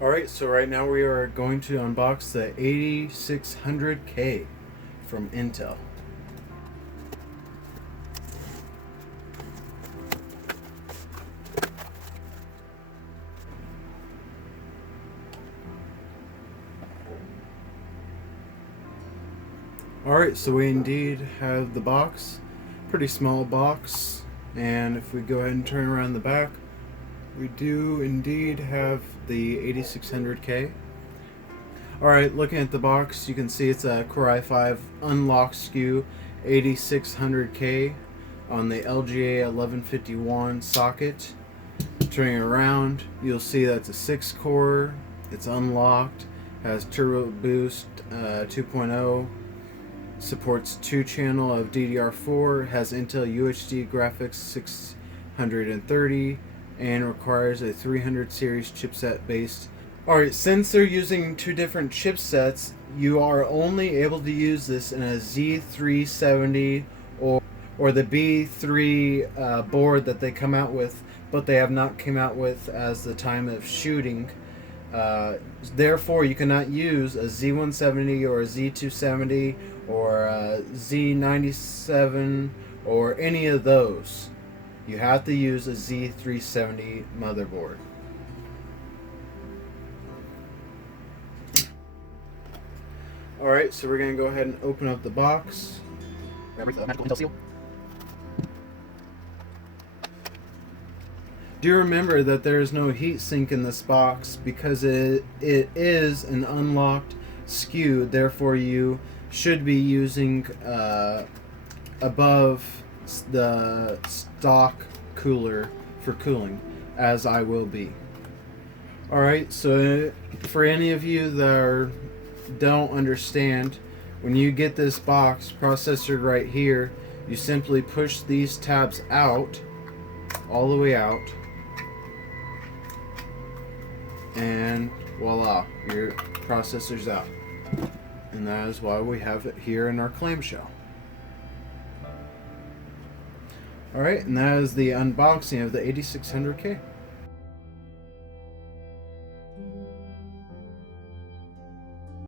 Alright, so right now we are going to unbox the 8600K from Intel. Alright, so we indeed have the box. Pretty small box. And if we go ahead and turn around the back, we do indeed have the 8600K. Alright, looking at the box, you can see it's a Core i5 unlocked SKU 8600K on the LGA 1151 socket. Turning it around, you'll see that's a 6-core, it's unlocked, has Turbo Boost 2.0, supports 2-channel of DDR4, has Intel UHD graphics 630, and requires a 300 series chipset based. Alright, since they're using two different chipsets, you are only able to use this in a Z370 or the B3 board that they come out with, but they have not come out with as the time of shooting. Therefore, you cannot use a Z170 or a Z270 or a Z97 or any of those. You have to use a Z370 motherboard. Alright, so we're going to go ahead and open up the box. Grab the magical Intel seal. Do remember that there is no heatsink in this box because it is an unlocked SKU. Therefore, you should be using above the stock cooler for cooling, as I will be. Alright, so for any of you that don't understand, when you get this box processor right here, you simply push these tabs out, all the way out, and voila, your processor's out. And that is why we have it here in our clamshell. Alright, and that is the unboxing of the 8600K.